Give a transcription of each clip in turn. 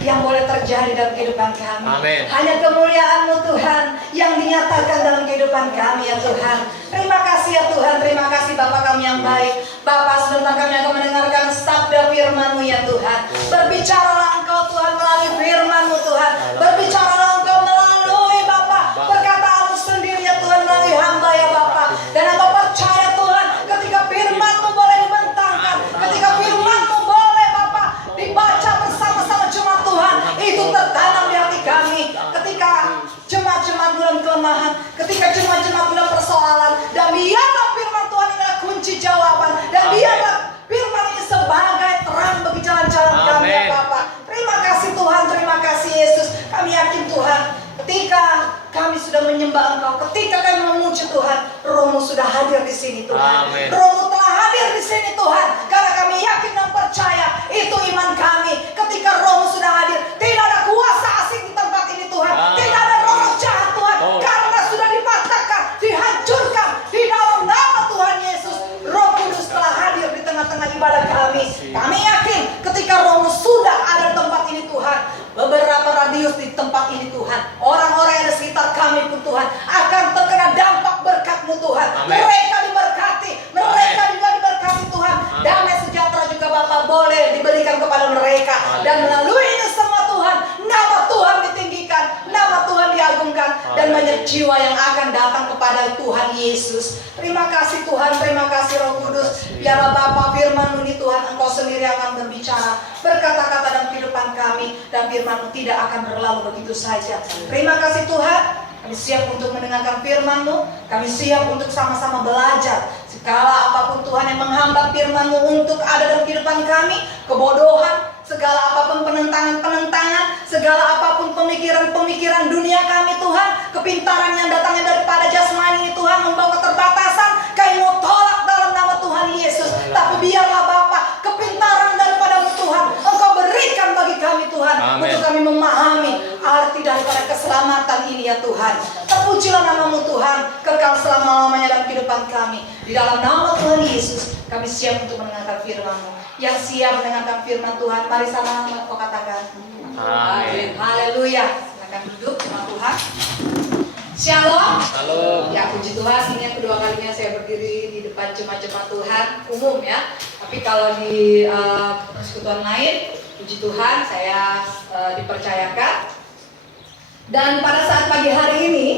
yang boleh terjadi dalam kehidupan kami. Amin. Hanya kemuliaan-Mu Tuhan yang dinyatakan dalam kehidupan kami ya Tuhan. Terima kasih ya Tuhan, terima kasih Bapa kami yang baik. Bapa, sebentar kami akan mendengarkan sabda firman-Mu ya Tuhan. Berbicaralah Engkau Tuhan melalui firman-Mu Tuhan. Berbicaralah Engkau melalui Bapa perkataan-Mu sendiri ya Tuhan, melalui hamba ya Bapa. Dan hamba percaya Tuhan, ketika firman-Mu boleh dibentangkan, ketika firman-Mu boleh Bapa dibaca bersama-sama jemaat Tuhan, itu tertanam di hati kami. Ketika jemaat-jemaat dalam kelemahan, ketika jemaat-jemaat dalam persoalan, dan biarlah firman Tuhan ini adalah kunci jawaban, dan biarlah firman ini sebagai terang bagi jalan-jalan kami ya Bapa. Terima kasih Tuhan, terima kasih Yesus. Kami yakin Tuhan, ketika kami sudah menyembah Engkau, ketika kami memuji Tuhan, Roh-Mu sudah hadir di sini Tuhan. Roh-Mu telah hadir di sini Tuhan, karena kami yakin dan percaya itu iman kami. Ketika Roh-Mu sudah hadir, tidak ada kuasa asing di tempat ini Tuhan, tidak ada roh jahat Tuhan, karena sudah dipatahkan, dihancurkan di dalam nama Tuhan Yesus. Roh Kudus telah hadir di tengah-tengah ibadah kami. Kami yakin ketika Roh-Mu sudah ada di tempat ini Tuhan, beberapa radius di tempat ini Tuhan, orang-orang yang ada sekitar kami pun Tuhan akan terkena dampak berkat-Mu Tuhan. Mereka diberkati, mereka juga diberkati Tuhan. Damai sejahtera juga Bapa boleh diberikan kepada mereka. Dan melalui ini semua Tuhan, nama Tuhan ditinggikan, nama Tuhan diagungkan, dan banyak jiwa yang akan datang kepada Tuhan Yesus. Terima kasih Tuhan, terima kasih Roh Kudus. Biarlah Bapa firman-Mu ini Tuhan, Engkau sendiri akan berbicara, berkata-kata dalam kehidupan kami, dan firman-Mu tidak akan berlalu begitu saja. Terima kasih Tuhan, kami siap untuk mendengarkan firman-Mu, kami siap untuk sama-sama belajar. Segala apapun Tuhan yang menghambat firman-Mu untuk ada dalam kehidupan kami, kebodohan, segala apapun penentangan, segala apapun pemikiran-pemikiran dunia kami Tuhan, kepintaran yang datangnya daripada jasmani ini Tuhan, membawa keterbatasan, kami mau tolak dalam nama Tuhan Yesus. Tapi biarlah Bapa, kepintaran daripada-Mu Tuhan, Engkau berikan bagi kami Tuhan. Amen. Untuk kami memahami arti daripada keselamatan ini ya Tuhan. Terpujilah nama-Mu Tuhan, kekal selama-lamanya dalam kehidupan kami. Di dalam nama Tuhan Yesus, kami siap untuk mendengarkan firman-Mu. Yang siap mendengarkan firman Tuhan, mari sama-sama kau katakan amin. Haleluya. Silakan duduk jemaat Tuhan. Shalom. Shalom. Ya puji Tuhan, ini yang kedua kalinya saya berdiri di depan jemaat-jemaat Tuhan umum ya. Tapi kalau di persekutuan lain, puji Tuhan saya dipercayakan. Dan pada saat pagi hari ini,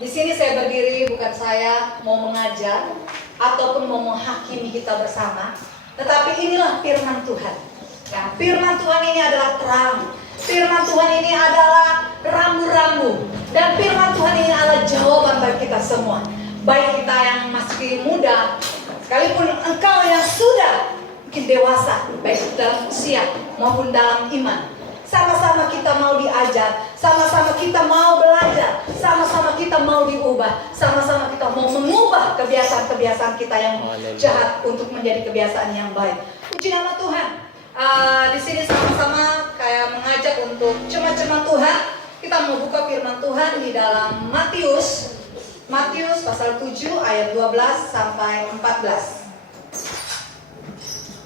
di sini saya berdiri bukan saya mau mengajar ataupun mau menghakimi kita bersama. Tetapi inilah firman Tuhan. Ya, firman Tuhan ini adalah terang. Firman Tuhan ini adalah rambu-rambu. Dan firman Tuhan ini adalah jawaban bagi kita semua. Baik kita yang masih muda, sekalipun engkau yang sudah mungkin dewasa, baik dalam usia maupun dalam iman. Sama-sama kita mau diajar, sama-sama kita mau belajar, sama-sama kita mau diubah, sama-sama kita mau mengubah kebiasaan-kebiasaan kita yang jahat untuk menjadi kebiasaan yang baik. Puji nama Tuhan. Di sini sama-sama kayak mengajak untuk jemaat-jemaat Tuhan. Kita mau buka firman Tuhan di dalam Matius pasal 7 ayat 12 sampai 14.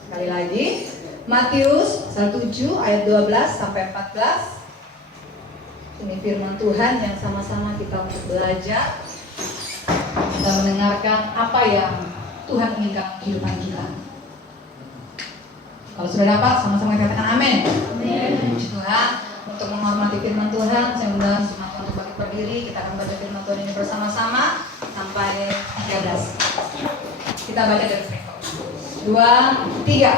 Sekali lagi, Matius pasal 7 ayat 12 sampai 14. Ini firman Tuhan yang sama-sama kita untuk belajar. Kita mendengarkan apa yang Tuhan inginkan kehidupan kita. Kalau sudah dapat, sama-sama kita katakan amin. Amin. Puji Tuhan. Untuk menghormati firman Tuhan, saya undang semua untuk bangkit berdiri. Kita akan baca firman Tuhan ini bersama-sama sampai 13. Kita baca dari 1, 2, 3.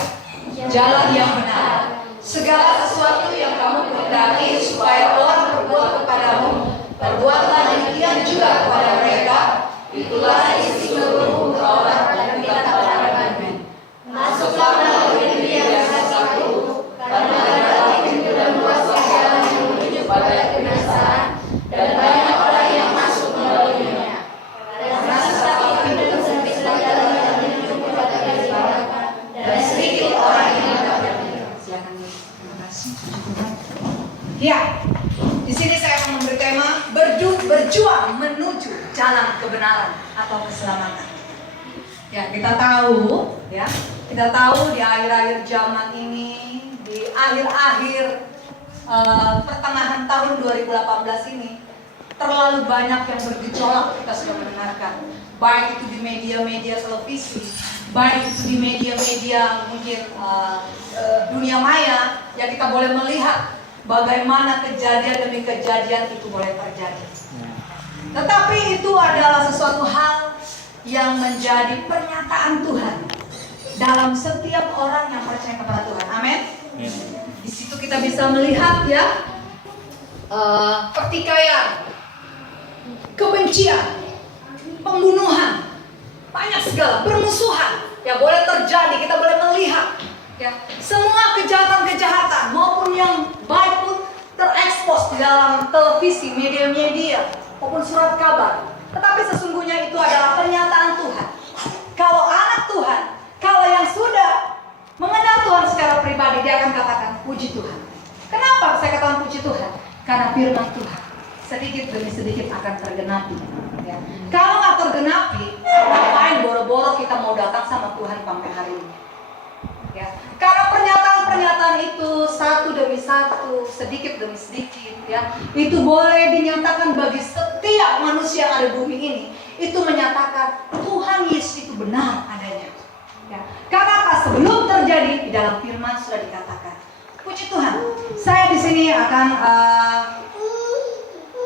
Jalan yang benar. Segala sesuatu yang kamu kehendaki supaya orang berbuat kepadamu, perbuatlah demikian juga kepada mereka. Itulah isi seluruh Taurat dan Kitab Amin. Masuklah melalui pintu yang satu, karena adalah pintu dan luas jalan yang menuju pada kebinasaan, dan banyak orang yang masuk melaluinya. Karena satu pintu sempit dan jalan yang menuju kepada kehidupan, dan sedikit orang yang mendapatnya. Silakan. Terima kasih. Ya, di sini saya akan memberi tema berjuang menuju jalan kebenaran atau keselamatan. Ya, kita tahu di akhir-akhir zaman ini, di akhir-akhir pertengahan tahun 2018 ini terlalu banyak yang bergejolak, kita sudah mendengarkan, baik itu di media-media televisi, baik itu di media-media mungkin dunia maya, yang kita boleh melihat bagaimana kejadian demi kejadian itu boleh terjadi. Tetapi itu adalah sesuatu hal yang menjadi pernyataan Tuhan dalam setiap orang yang percaya kepada Tuhan. Amin. Di situ kita bisa melihat ya, pertikaian, kebencian, pembunuhan, banyak segala, bermusuhan, ya boleh terjadi, kita boleh melihat, ya semua kejahatan-kejahatan maupun yang baik pun terekspos di dalam televisi, media-media maupun surat kabar. Tetapi sesungguhnya itu adalah pernyataan Tuhan. Kalau anak Tuhan, kalau yang sudah mengenal Tuhan secara pribadi, dia akan katakan puji Tuhan. Kenapa saya katakan puji Tuhan? Karena firman Tuhan sedikit demi sedikit akan tergenapi. Ya. Kalau nggak tergenapi, ngapain boro-boro kita mau datang sama Tuhan sampai hari ini? Ya. Karena pernyataan-pernyataan itu satu demi satu, sedikit demi sedikit, ya, itu boleh dinyatakan bagi setiap manusia yang ada di bumi ini. Itu menyatakan Tuhan Yesus itu benar adanya. Ya. Karena apa? Sebelum terjadi di dalam firman sudah dikatakan. Puji Tuhan. Saya di sini akan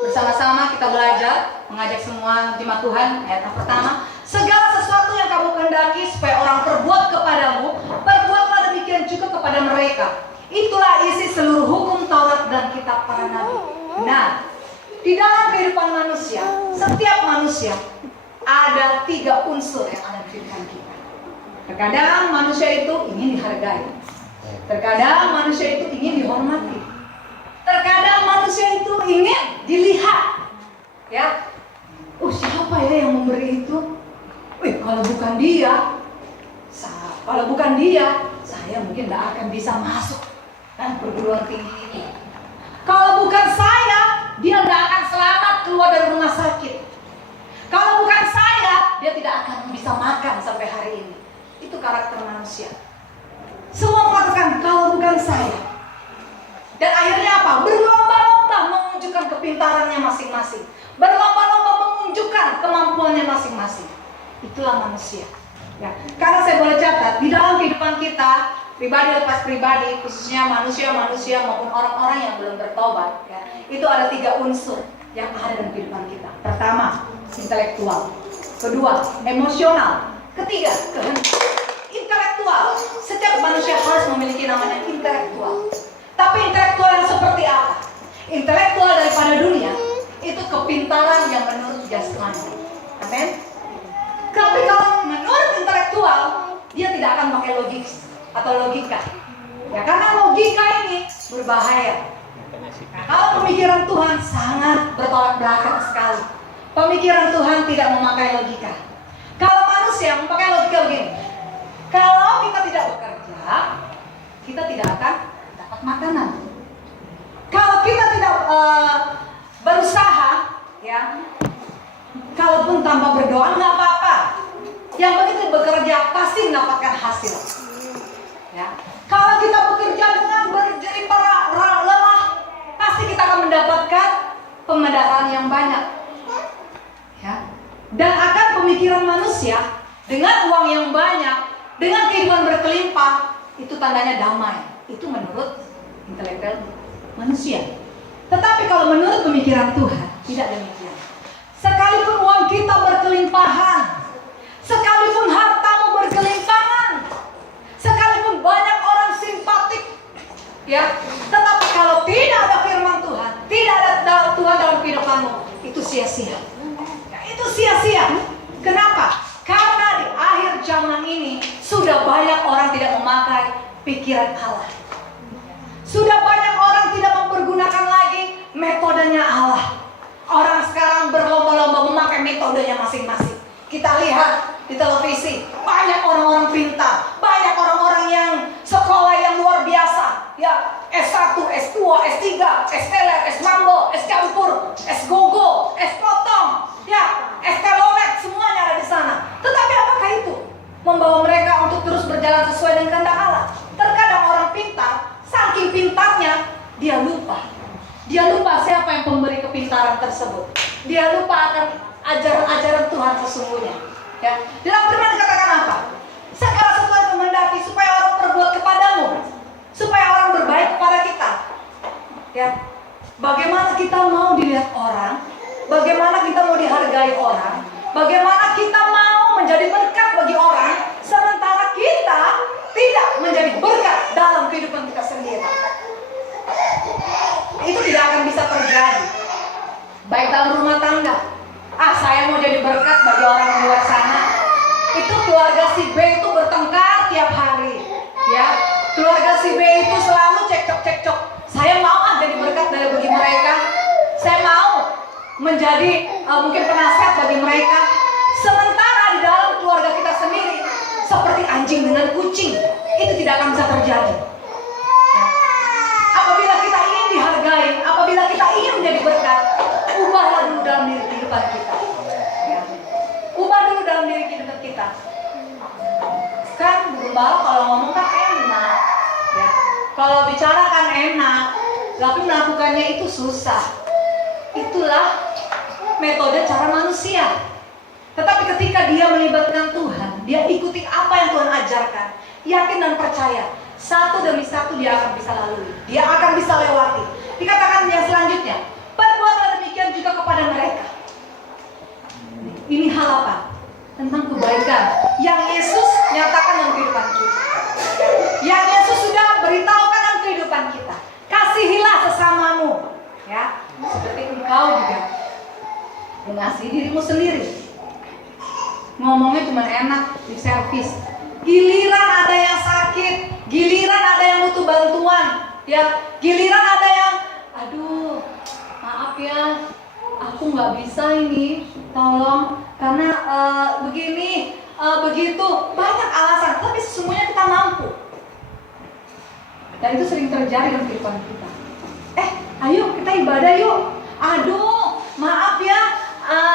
bersama-sama kita belajar, mengajak semua jemaat Tuhan. Ayat yang pertama, segala sesuatu yang kamu kehendaki supaya orang perbuat kepadamu, perbuatlah demikian juga kepada mereka. Itulah isi seluruh hukum Taurat dan kitab para nabi. Nah, di dalam kehidupan manusia, setiap manusia ada 3 unsur yang ada di kehidupan kita. Terkadang manusia itu ingin dihargai, terkadang manusia itu ingin dihormati, terkadang manusia itu ingin dilihat, ya. Siapa ya yang memberi itu? Kalau bukan dia, saya mungkin tidak akan bisa masuk dan perguruan tinggi ini. Kalau bukan saya, dia tidak akan selamat keluar dari rumah sakit. Kalau bukan saya, dia tidak akan bisa makan sampai hari ini. Itu karakter manusia. Semua mengatakan kalau bukan saya. Dan akhirnya apa? Berlomba-lomba menunjukkan kepintarannya masing-masing. Berlomba-lomba menunjukkan kemampuannya masing-masing. Itulah manusia. Ya. Karena saya boleh catat, di dalam kehidupan kita, pribadi lepas pribadi, khususnya manusia-manusia maupun orang-orang yang belum bertobat, ya, itu ada 3 unsur yang ada dalam kehidupan kita. Pertama, intelektual. Kedua, emosional. Ketiga, kehendak. Intelektual. Setiap manusia harus memiliki namanya intelektual. Tapi intelektual yang seperti apa? Intelektual daripada dunia itu kepintaran yang menurut jasmani. Amin. Tapi kalau menurut intelektual, dia tidak akan pakai logis atau logika. Ya, karena logika ini berbahaya. Nah, kalau pemikiran Tuhan sangat bertolak belakang sekali. Pemikiran Tuhan tidak memakai logika. Kalau manusia memakai logika begini, kalau kita tidak bekerja, kita tidak akan dapat makanan. Kalau kita tidak berusaha, ya, kalaupun tanpa berdoa nggak apa-apa. Yang begitu bekerja pasti mendapatkan hasil. Ya. Kalau kita bekerja dengan berjerih lelah, pasti kita akan mendapatkan pemeliharaan yang banyak. Ya. Dan akan pemikiran manusia dengan uang yang banyak, dengan kehidupan berkelimpah, itu tandanya damai. Itu menurut intelektual manusia. Tetapi kalau menurut pemikiran Tuhan, tidak demikian. Sekalipun uang kita berkelimpahan, sekalipun hartamu berkelimpangan, sekalipun banyak orang simpatik, ya, tetapi kalau tidak ada firman Tuhan, tidak ada Tuhan dalam kehidupanmu, itu sia-sia. Ya, itu sia-sia. Kenapa? Karena di akhir zaman ini sudah banyak orang tidak memakai pikiran Allah. Sudah banyak orang tidak mempergunakan lagi metodenya Allah. Orang sekarang berlomba-lomba memakai metodenya masing-masing. Kita lihat di televisi, banyak orang-orang pintar, banyak orang-orang yang sekolah yang luar biasa, ya, S1, S2, S3, S teler, S mambo, S campur, S gogo, S potong, ya, S telolet, semuanya ada di sana. Tetapi apakah itu membawa mereka untuk terus berjalan sesuai dengan kehendak Allah? Terkadang orang pintar, saking pintarnya, dia lupa lupa. Dia lupa siapa yang pemberi kepintaran tersebut. Dia lupa akan ajaran-ajaran Tuhan sesungguhnya. Ya. Dalam firman dikatakan apa? Segala sesuatu yang mendaki supaya orang berbuat kepadamu, supaya orang berbaik kepada kita. Ya. Bagaimana kita mau dilihat orang? Bagaimana kita mau dihargai orang? Bagaimana kita mau menjadi berkat bagi orang, sementara kita tidak menjadi berkat dalam kehidupan kita sendiri? Itu tidak akan bisa terjadi. Baik dalam rumah tangga. Saya mau jadi berkat bagi orang di luar sana. Itu keluarga si B itu bertengkar tiap hari. Ya, keluarga si B itu selalu cekcok. Saya mau jadi berkat bagi mereka. Saya mau menjadi mungkin penasihat bagi mereka. Sementara di dalam keluarga kita sendiri seperti anjing dengan kucing. Itu tidak akan bisa terjadi. Apabila kita ingin dihargai, apabila kita ingin menjadi berkat, ubahlah dulu dalam diri kehidupan kita. Ya. Ubah dulu dalam diri kehidupan kita. Kan gembala kalau ngomong kan enak, ya. Kalau bicara kan enak, tapi melakukannya itu susah. Itulah metode cara manusia. Tetapi ketika dia melibatkan Tuhan, dia ikuti apa yang Tuhan ajarkan, yakin dan percaya, satu demi satu dia akan bisa lalui, dia akan bisa lewati. Dikatakan yang selanjutnya, perbuatlah demikian juga kepada mereka. Ini hal apa? Tentang kebaikan yang Yesus nyatakan dalam kehidupan kita, yang Yesus sudah beritahukan dalam kehidupan kita. Kasihilah sesamamu, ya, seperti engkau juga mengasihi dirimu sendiri. Ngomongnya cuma enak, di servis. Giliran ada yang sakit, giliran ada yang butuh bantuan, ya, giliran ada yang, aduh, maaf ya, aku nggak bisa ini, tolong, karena begini, begitu, banyak alasan, tapi sesungguhnya kita mampu. Dan itu sering terjadi dalam kehidupan kita. Ayo kita ibadah yuk. Aduh, maaf ya,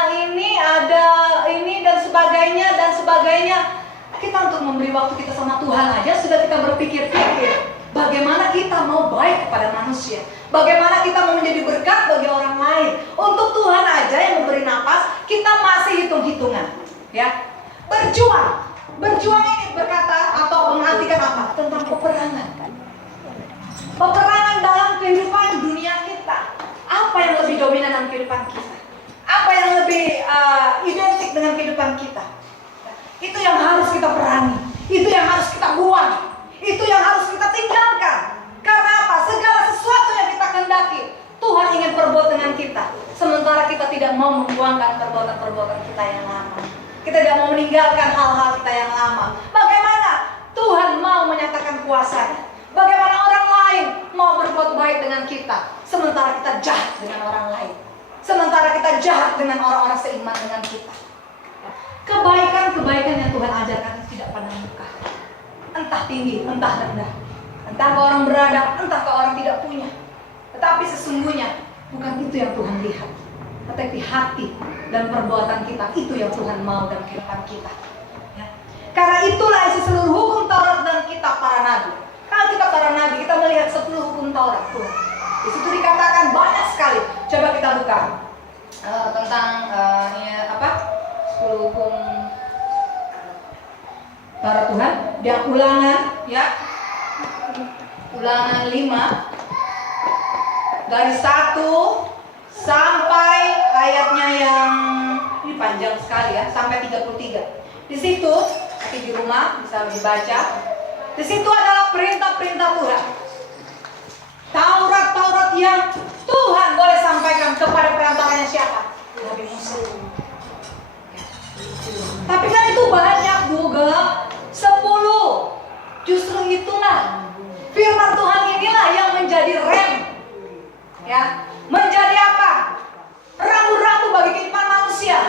ini ada ini dan sebagainya. Kita untuk memberi waktu kita sama Tuhan aja sudah kita berpikir-pikir bagaimana kita mau baik kepada manusia, bagaimana kita mau menjadi berkat bagi orang lain. Untuk Tuhan aja yang memberi napas, kita masih hitung-hitungan, ya. Berjuang ini berkata atau mengartikan apa? Tentang peperangan. Peperangan dalam kehidupan dunia kita. Apa yang lebih dominan dalam kehidupan kita? Apa yang lebih identik dengan kehidupan kita? Itu yang harus kita perangi. Itu yang harus kita buang. Itu yang harus kita tinggalkan. Karena apa? Segala sesuatu yang kita kehendaki, Tuhan ingin perbuat dengan kita. Sementara kita tidak mau membuangkan perbuatan-perbuatan kita yang lama. Kita tidak mau meninggalkan hal-hal kita yang lama. Bagaimana Tuhan mau menyatakan kuasanya? Bagaimana orang lain mau berbuat baik dengan kita, sementara kita jahat dengan orang lain, sementara kita jahat dengan orang-orang seiman dengan kita. Kebaikan-kebaikan yang Tuhan ajarkan itu tidak pandang muka, entah tinggi, entah rendah, entah ke orang berada, entah ke orang tidak punya. Tetapi sesungguhnya bukan itu yang Tuhan lihat, tetapi hati dan perbuatan kita, itu yang Tuhan mau dalam kehidupan kita, ya. Karena itulah isi seluruh hukum Taurat dan kitab para nabi. Kalau kita para nabi, kita melihat 10 hukum Taurat tuh. Di situ dikatakan banyak sekali. Coba kita buka tentang 10 hukum Taurat Tuhan. Dia Ulangan, ya. Ulangan 5 dari 1 sampai ayatnya yang ini panjang sekali ya, sampai 33. Di situ nanti di rumah bisa dibaca. Di situ adalah perintah-perintah Tuhan. Taurat-Taurat yang Tuhan boleh sampaikan kepada perantaranya siapa? Nabi Musa. Tapi kan itu banyak juga, 10. Justru itulah firman Tuhan inilah yang menjadi rem, ya, menjadi apa? Rambu-rambu bagi kehidupan manusia.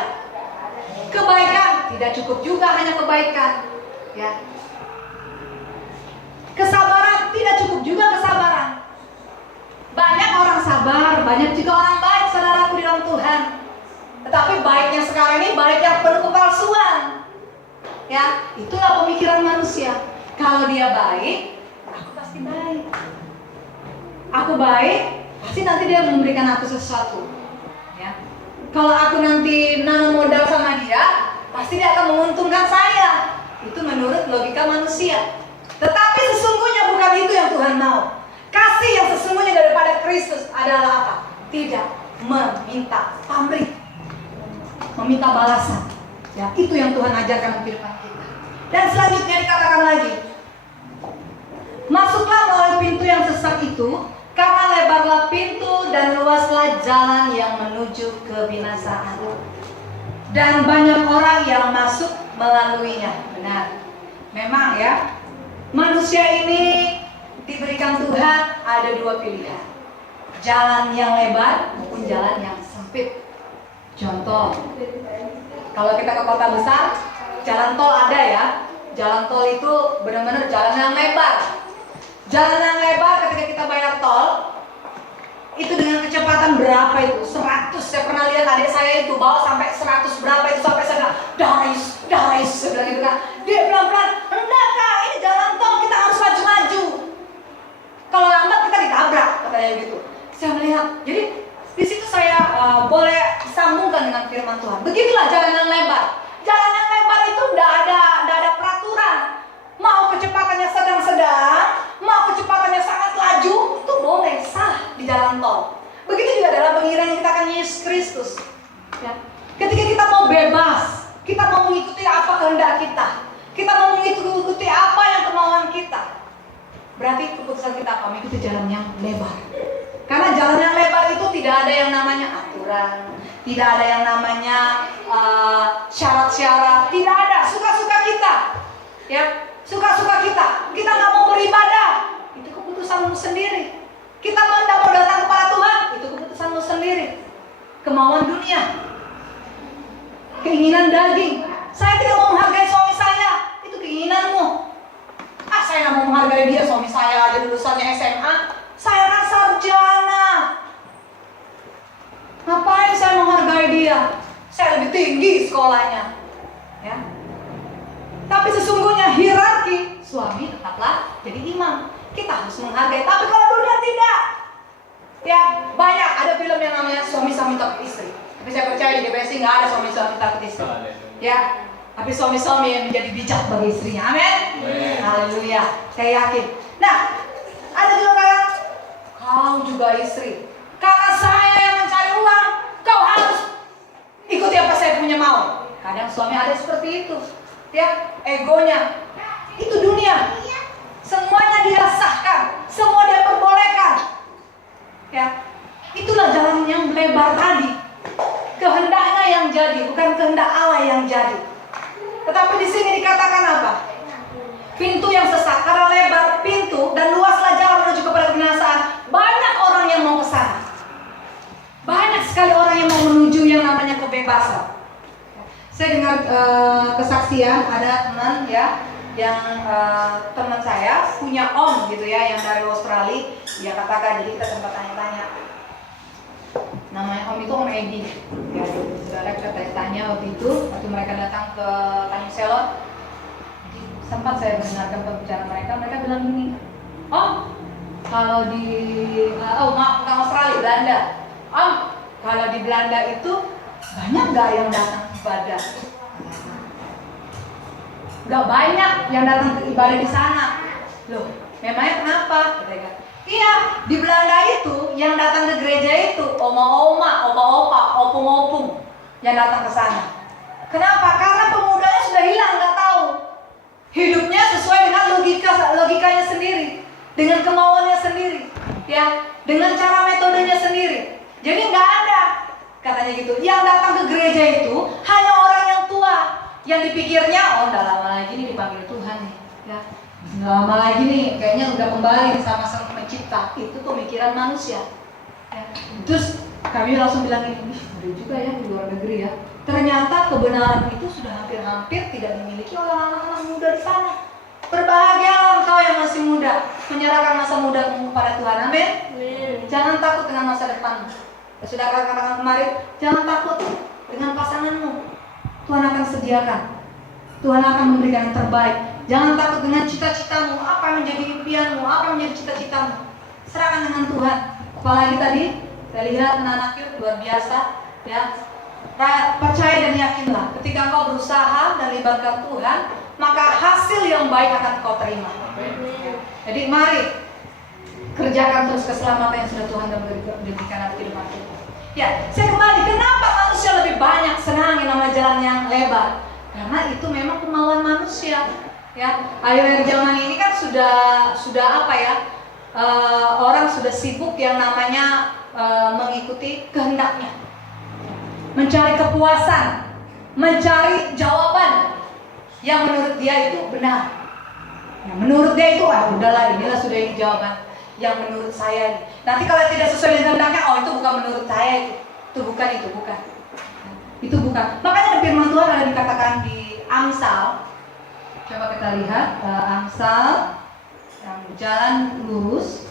Kebaikan tidak cukup juga hanya kebaikan, ya. Kesabaran tidak cukup juga kesabaran. Banyak orang sabar, banyak juga orang baik, saudaraku di dalam Tuhan. Tetapi baiknya sekarang ini baik yang penuh kepalsuan. Ya, itulah pemikiran manusia. Kalau dia baik, aku pasti baik. Aku baik, pasti nanti dia memberikan aku sesuatu. Ya. Kalau aku nanti nanam modal sama dia, pasti dia akan menguntungkan saya. Itu menurut logika manusia. Tetapi sesungguhnya bukan itu yang Tuhan mau. Kasih yang sesungguhnya daripada Kristus adalah apa? Tidak meminta pamrih, meminta balasan. Ya, itu yang Tuhan ajarkan di firman kita. Dan selanjutnya dikatakan lagi, masuklah melalui pintu yang sesak itu, karena lebarlah pintu dan luaslah jalan yang menuju kebinasaan. Dan banyak orang yang masuk melaluinya. Benar. Memang ya, manusia ini diberikan Tuhan ada dua pilihan. Jalan yang lebar maupun jalan yang sempit. Contoh, kalau kita ke kota besar, jalan tol ada ya. Jalan tol itu benar-benar jalan yang lebar. Jalan yang lebar ketika kita bayar tol, itu dengan kecepatan berapa itu? 100. Saya pernah lihat adik saya itu bawa sampai 100 berapa itu, sampai saya bilang, Dais, saya bilang gitu kan. Dia pelan-pelan, enggak kak, ini jalan tol, kita harus maju-maju. Kalau lambat kita ditabrak, katanya gitu. Saya melihat, jadi di situ saya boleh sambungkan dengan firman Tuhan. Begitulah jalan yang lebar. Jalan yang lebar itu enggak ada peraturan. Mau kecepatannya sedang-sedang, mau kecepatannya sangat laju, itu boleh, sah di jalan tol. Begitu juga dalam pengiringan kita akan Yesus Kristus. Ya. Ketika kita mau bebas, kita mau mengikuti apa kehendak kita mau mengikuti apa yang kemauan kita, berarti keputusan kita apa? Mengikuti jalan yang lebar. Karena jalan yang lebar itu tidak ada yang namanya aturan, tidak ada yang namanya syarat-syarat, tidak ada. Suka-suka kita, ya. Suka-suka kita nggak mau beribadah, itu keputusanmu sendiri. Kita tidak mau datang kepada Tuhan, itu keputusanmu sendiri. Kemauan dunia, keinginan daging. Saya tidak mau menghargai suami saya, itu keinginanmu. Saya nggak mau menghargai dia, suami saya aja lulusannya SMA, saya kan sarjana. Ngapain saya menghargai dia? Saya lebih tinggi sekolahnya, ya. Tapi sesungguhnya hierarki, suami tetaplah jadi imam. Kita harus menghargai. Tapi kalau dunia tidak. Ya, banyak ada film yang namanya suami-suami takut istri. Tapi saya percaya di GPSI nggak ada suami-suami takut istri. Ya, tapi suami-suami yang menjadi bijak bagi istrinya. Amin. Haleluya. Saya yakin. Nah, ada juga kayak kau juga istri. Karena saya yang mencari uang, kau harus ikuti apa saya punya mau. Kadang suami ada seperti itu. Ya, egonya. Itu dunia. Semuanya dia sahkan, semua dia perbolehkan. Ya, itulah jalan yang lebar tadi. Kehendaknya yang jadi, bukan kehendak Allah yang jadi. Tetapi di sini dikatakan apa? Pintu yang sesak, karena lebar pintu dan luaslah jalan menuju kepada kebinasaan. Banyak orang yang mau ke sana. Banyak sekali orang yang mau menuju yang namanya kebebasan. Saya dengar kesaksian ada teman ya, yang teman saya punya om gitu ya, yang dari Australia. Dia katakan, jadi kita sempat tanya-tanya. Namanya om itu Om Edi. Ya, saudara kita tanya waktu itu, waktu mereka datang ke Tanjung Selot. Jadi sempat saya mendengarkan pembicaraan mereka bilang gini, kalau di bukan Australia, Belanda. Kalau di Belanda itu banyak nggak yang datang ibadah? Nggak banyak yang datang ke ibadah di sana. Loh, memangnya kenapa? Iya, di Belanda itu yang datang ke gereja itu oma-oma, opa-opa, opung-opung yang datang ke sana. Kenapa? Karena pemudanya sudah hilang, nggak tahu. Hidupnya sesuai dengan logikanya sendiri, dengan kemauannya sendiri, ya, dengan cara metodenya sendiri. Jadi nggak ada, katanya gitu. Yang datang ke gereja itu hanya orang yang tua, yang dipikirnya, udah lama lagi nih dipanggil Tuhan nih, ya. Nggak lama lagi nih, kayaknya udah kembali sama Sang Pencipta. Itu pemikiran manusia, ya. Terus kami langsung bilang ini, ada juga ya di luar negeri ya. Ternyata kebenaran itu sudah hampir-hampir tidak dimiliki oleh anak-anak muda di sana. Berbahagialah engkau yang masih muda, menyerahkan masa mudamu kepada Tuhan. Amin. Jangan takut dengan masa depanmu. Sudah katakan kemarin, jangan takut dengan pasanganmu. Tuhan akan sediakan. Tuhan akan memberikan yang terbaik. Jangan takut dengan cita-citamu, apa yang menjadi impianmu, apa yang menjadi cita-citamu. Serahkan dengan Tuhan. Apalagi tadi saya lihat anak-anak yuk luar biasa, ya. Percaya dan yakinlah, ketika engkau berusaha dan libatkan Tuhan, maka hasil yang baik akan kau terima. Jadi mari kerjakan terus keselamatan yang sudah Tuhan berikan dalam kehidupan kita. Ya, saya kembali, kenapa manusia lebih banyak senang yang namanya jalan yang lebar? Karena itu memang kemauan manusia. Ya, akhir-akhir zaman ini kan sudah apa ya? Orang sudah sibuk yang namanya mengikuti kehendaknya, mencari kepuasan, mencari jawaban yang menurut dia itu benar. Ya, menurut dia itu udahlah, inilah sudah ini jawaban yang menurut saya. Nanti kalau tidak sesuai dengan kehendaknya, oh itu bukan menurut saya, itu bukan. Itu bukan. Makanya firman Tuhan ada dikatakan di Amsal. Coba kita lihat Amsal yang jalan lurus.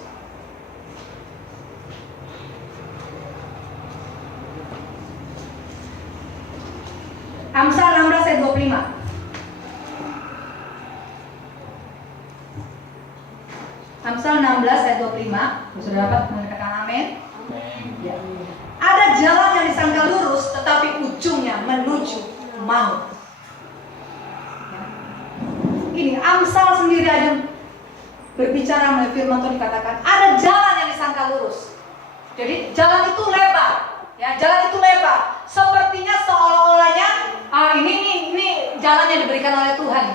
Amsal 16 ayat 25. Amsal 16 ayat 25. Sudah dapat mengatakan amin? Ya. Ada jalan yang disangka lurus, tetapi ujungnya menuju maut. Ini Amsal sendiri aja berbicara melalui firman Tuhan, dikatakan ada jalan yang disangka lurus. Jadi jalan itu lebar, ya, jalan itu lebar. Sepertinya seolah-olahnya ini jalan yang diberikan oleh Tuhan.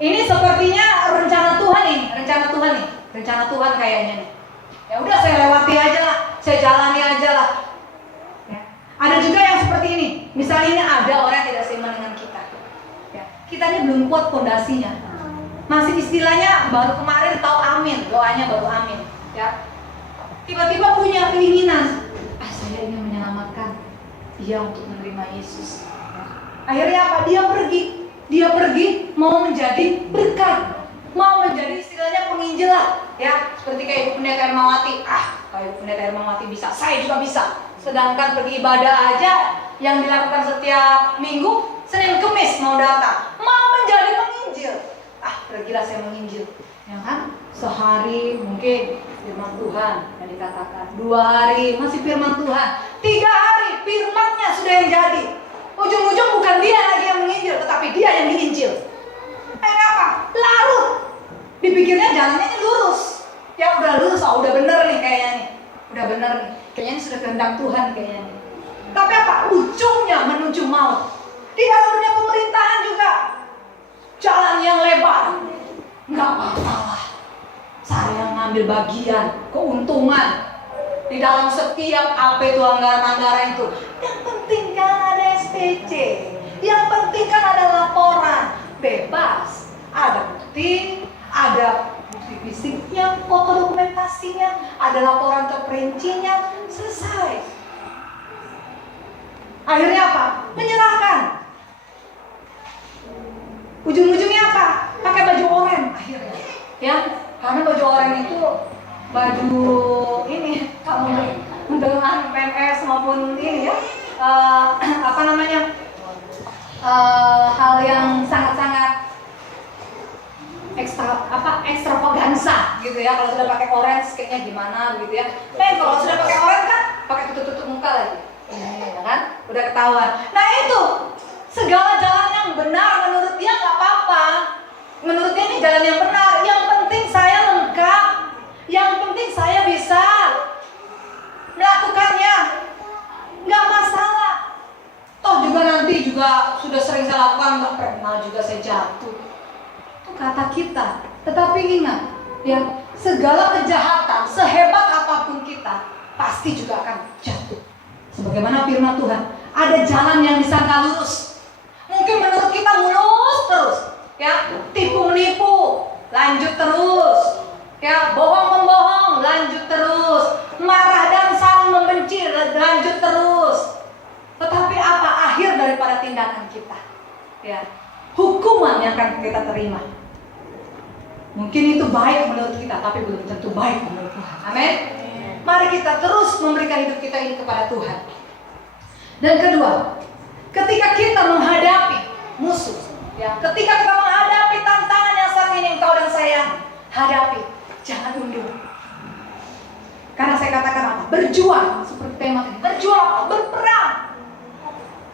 Ini sepertinya rencana Tuhan rencana Tuhan kayaknya nih. Ya udah saya lewati aja lah, saya jalani aja lah. Ya. Ada juga yang seperti ini. Misalnya ini ada orang yang tidak seiman dengan kita. Ya. Kita ini belum kuat fondasinya. Masih istilahnya baru kemarin tahu amin, doanya baru amin. Ya. Tiba-tiba punya keinginan, saya ingin menyelamatkan dia untuk menerima Yesus. Ya. Akhirnya apa? Dia pergi mau menjadi berkat, mau menjadi istilahnya penginjil lah, ya, seperti kayak Ibu Pendeta Hermawati. Kalau Ibu Pendeta Hermawati bisa, saya juga bisa. Sedangkan pergi ibadah aja yang dilakukan setiap minggu, Senin Kemis mau datang, mau menjadi penginjil. Pergilah saya menginjil, ya kan? Sehari mungkin firman Tuhan yang dikatakan, 2 hari masih firman Tuhan, 3 hari firmannya sudah yang jadi. Ujung-ujung bukan dia lagi yang menginjil, tetapi dia yang diinjil. Apa? Larut. Dipikirnya jalannya lurus. Ya udah lurus, udah bener nih kayaknya nih. Udah bener nih. Kayaknya ini sudah kehendak Tuhan kayaknya nih. Tapi apa? Ujungnya menuju maut. Di dalam dunia pemerintahan juga jalan yang lebar. Nggak apa-apa lah. Saya ngambil bagian, keuntungan di dalam setiap apa itu anggaran-anggaran itu. Yang penting kan ada SPC, yang penting kan ada laporan, bebas, ada bukti fisiknya, foto dokumentasinya, ada laporan terperincinya, selesai. Akhirnya apa? Menyerahkan. Ujung-ujungnya apa? Pakai baju oranye akhirnya, ya, karena baju oranye itu baju ini kalau mendengar PNS maupun ini ya, hal yang sangat-sangat ekstravaganza gitu ya. Kalau sudah pakai orange kayaknya gimana begitu ya. Kalau sudah pakai orange kan pakai tutup muka lagi, ya kan, udah ketahuan. Nah itu segala jalan yang benar menurut dia nggak apa-apa, menurut dia ini jalan yang benar. Yang penting saya lengkap, yang penting saya bisa melakukannya, nggak masalah. Toh juga nanti juga sudah sering saya lakukan, nggak pernah juga saya jatuh. Itu kata kita. Tetapi ingat, ya, segala kejahatan sehebat apapun kita pasti juga akan jatuh. Sebagaimana firman Tuhan, ada jalan yang disangka lurus. Mungkin menurut kita mulus terus, ya, tipu menipu, lanjut terus, ya, bohong membohong, lanjut terus, marah dan saling membenci, lanjut terus. Tetapi apa akhir daripada tindakan kita? Ya, hukuman yang akan kita terima. Mungkin itu baik menurut kita, tapi belum tentu baik menurut Tuhan. Amin. Mari kita terus memberikan hidup kita ini kepada Tuhan. Dan kedua, ketika kita menghadapi musuh, ya, ketika kita menghadapi tantangan yang saat ini engkau dan saya hadapi, jangan undur. Karena saya katakan apa? Berjuang, seperti tema tadi. Berjuang, berperang.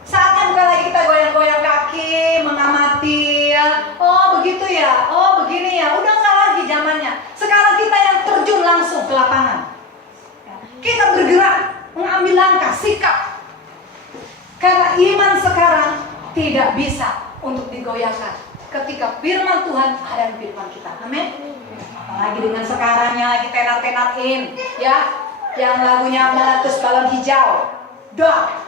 Saatnya bukan lagi kita goyang-goyang kaki, mengamati ya. Oh begitu ya, oh begini ya. Udah nggak lagi zamannya. Sekarang kita yang terjun langsung ke lapangan. Kita bergerak, mengambil langkah, sikap. Karena iman sekarang tidak bisa untuk digoyahkan ketika firman Tuhan ada di firman kita. Amin. Apalagi dengan sekarangnya lagi tenar-tenarin ya, yang lagunya meletus balon hijau. Dah.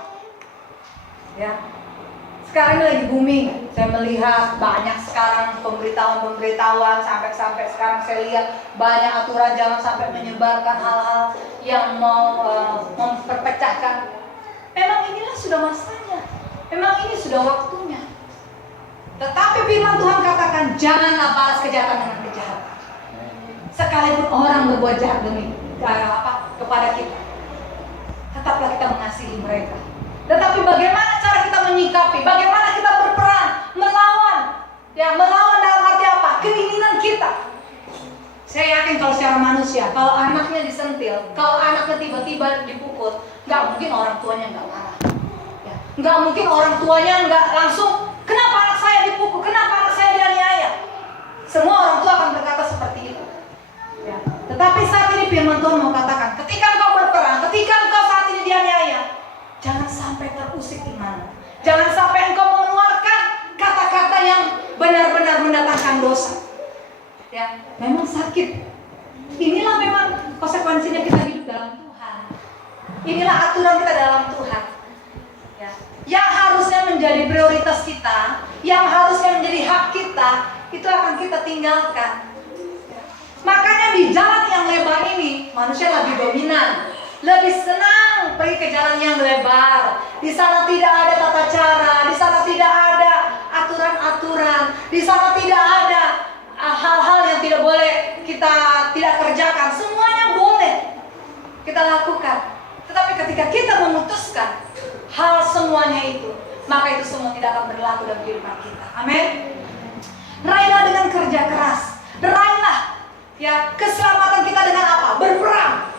Ya. Sekarang ini lagi booming. Saya melihat banyak sekarang pemberitahuan sampai sekarang saya lihat banyak aturan, jangan sampai menyebarkan hal-hal yang mau memperpecahkan. Memang inilah sudah masanya. Memang ini sudah waktunya. Tetapi firman Tuhan katakan janganlah balas kejahatan dengan kejahatan. Sekalipun orang berbuat jahat kepada kita, tetaplah kita mengasihi mereka. Tetapi bagaimana cara kita menyikapi? Bagaimana kita berperang, melawan? Ya, melawan dalam arti apa? Keinginan kita. Saya yakin kalau secara manusia, kalau anaknya disentil, kalau anaknya tiba-tiba dipukul, nggak mungkin orang tuanya nggak marah. Ya, nggak mungkin orang tuanya nggak langsung, kenapa anak saya dipukul? Kenapa anak saya dianiaya? Semua orang tua akan berkata seperti itu. Ya. Tetapi saat ini firman Tuhan mau katakan, ketika engkau berperang, ketika engkau saat ini dianiaya, jangan sampai terusik iman. Jangan sampai engkau mengeluarkan kata-kata yang benar-benar mendatangkan dosa. Ya, memang sakit. Inilah memang konsekuensinya kita hidup dalam Tuhan. Inilah aturan kita dalam Tuhan. Ya. Yang harusnya menjadi prioritas kita, yang harusnya menjadi hak kita, itu akan kita tinggalkan. Makanya di jalan yang lebar ini manusia lebih dominan, lebih senang pergi ke jalan yang lebar. Di sana tidak ada tata cara, di sana tidak ada aturan-aturan, di sana tidak ada hal-hal yang tidak boleh kita tidak kerjakan. Semuanya boleh kita lakukan. Tetapi ketika kita memutuskan hal semuanya itu, maka itu semua tidak akan berlaku dalam kehidupan kita. Amin. Raihlah dengan kerja keras. Raihlah ya keselamatan kita dengan apa? Berperang.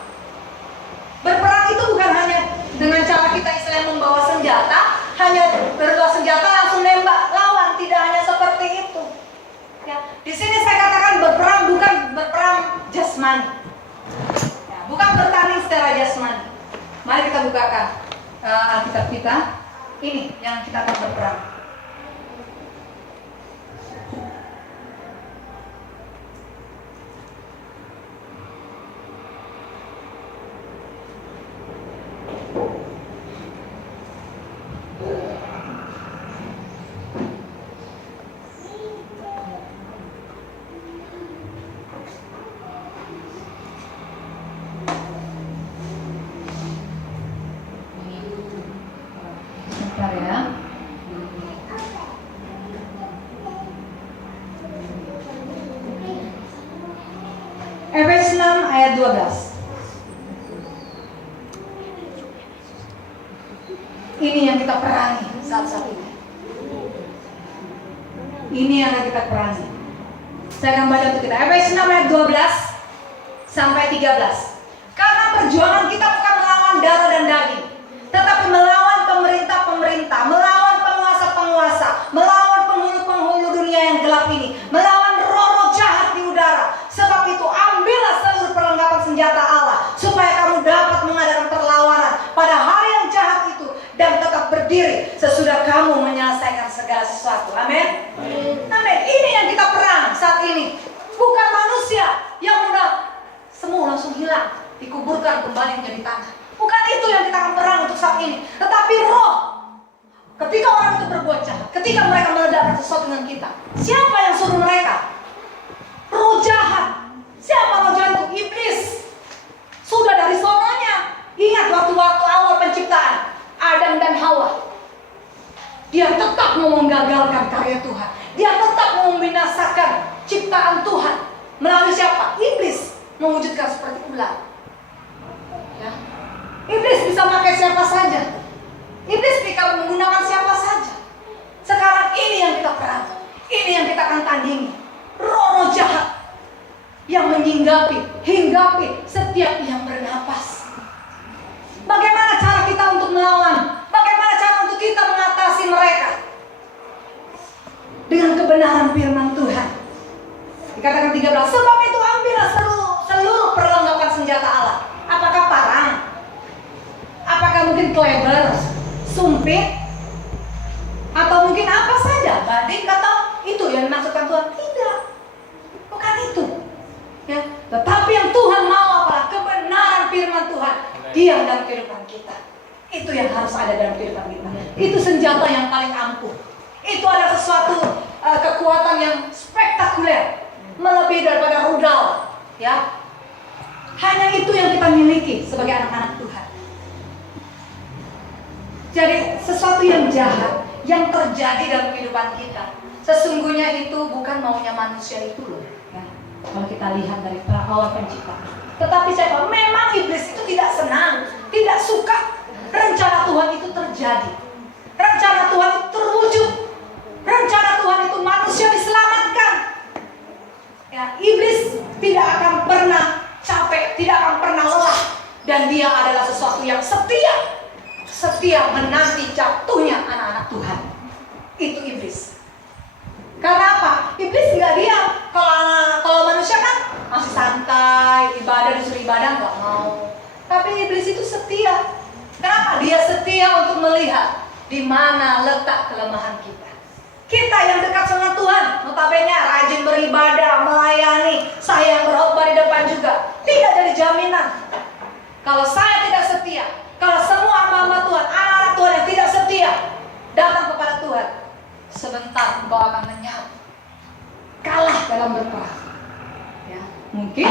Berperang itu bukan hanya dengan cara kita istilahnya membawa senjata, hanya berbawa senjata langsung nembak lawan, tidak hanya seperti itu. Ya, di sini saya katakan berperang bukan berperang jasmani. Ya, bukan bertanding secara jasmani. Mari kita bukakan Alkitab kita. Ini yang kita akan berperang. Efesus 6 ayat 12. Ini yang kita perangi saat-saat ini. Ini yang akan kita perangi. Saya akan baca untuk kita. Efesus 6 ayat 12 sampai 13. Karena perjuangan kita bukan melawan darah dan daging, tetapi melawan pemerintah-pemerintah, melawan penguasa-penguasa, melawan penghulu-penghulu dunia yang gelap ini, melawan roh-roh jahat di udara. Sebab itu ambillah seluruh perlengkapan senjata Allah, supaya kamu dapat mengadakan perlawanan pada hari yang jahat itu dan tetap berdiri sesudah kamu menyelesaikan segala sesuatu. Amin. Amin. Ini yang kita perang saat ini. Bukan manusia yang udah semua langsung hilang, dikuburkan kembali menjadi tanah. Bukan itu yang kita akan perang untuk saat ini. Tetapi roh. Ketika orang itu berbuat jahat, ketika mereka meledakkan sesuatu dengan kita, siapa yang suruh mereka? Roh jahat. Siapa roh jahat itu? Iblis. Sudah dari sononya. Ingat waktu-waktu awal penciptaan Adam dan Hawa. Dia tetap mau menggagalkan karya Tuhan. Dia tetap mau membinasakan ciptaan Tuhan. Melalui siapa? Iblis. Mewujudkan seperti ular. Ya. Iblis bisa pakai siapa saja. Iblis bisa menggunakan siapa saja. Sekarang ini yang kita perang. Ini yang kita akan tandingi. Roh-roh jahat yang hinggapi setiap yang bernapas. kebenaran firman Tuhan. Dikatakan 13, sebab itu ambillah seluruh perlengkapan senjata Allah. Apakah parang? Apakah mungkin kleber, sumpit, atau mungkin apa saja? Badik atau itu yang dimaksudkan Tuhan? Tidak, bukan itu. Ya, tetapi yang Tuhan mau apa? Kebenaran firman Tuhan diam dalam kehidupan kita. Itu yang harus ada dalam kehidupan kita. Itu senjata yang paling ampuh. Itu ada sesuatu kekuatan yang spektakuler, melebihi daripada rudal. Ya, hanya itu yang kita miliki sebagai anak-anak Tuhan. Jadi sesuatu yang jahat yang terjadi dalam kehidupan kita, sesungguhnya itu bukan maunya manusia itu loh. Ya, kalau kita lihat dari awal penciptaan. Tetapi siapa? Memang iblis itu tidak senang, tidak suka rencana Tuhan itu terjadi. Rencana Tuhan itu terwujud. Rencana Tuhan itu manusia diselamatkan. Ya, iblis tidak akan pernah capek, tidak akan pernah lelah, dan dia adalah sesuatu yang setia menanti jatuhnya anak-anak Tuhan. Itu iblis. Karena apa? Iblis nggak diam. Kalau manusia kan masih santai, disuruh ibadah nggak mau. Tapi iblis itu setia. Kenapa? Dia setia untuk melihat di mana letak kelemahan kita. Kita yang dekat sama Tuhan, notabene rajin beribadah, melayani, saya yang berkhotbah di depan juga, tidak jadi jaminan. Kalau saya tidak setia, kalau semua hamba-hamba Tuhan, anak-anak Tuhan yang tidak setia datang kepada Tuhan, sebentar engkau akan kalah dalam berperang. Ya, mungkin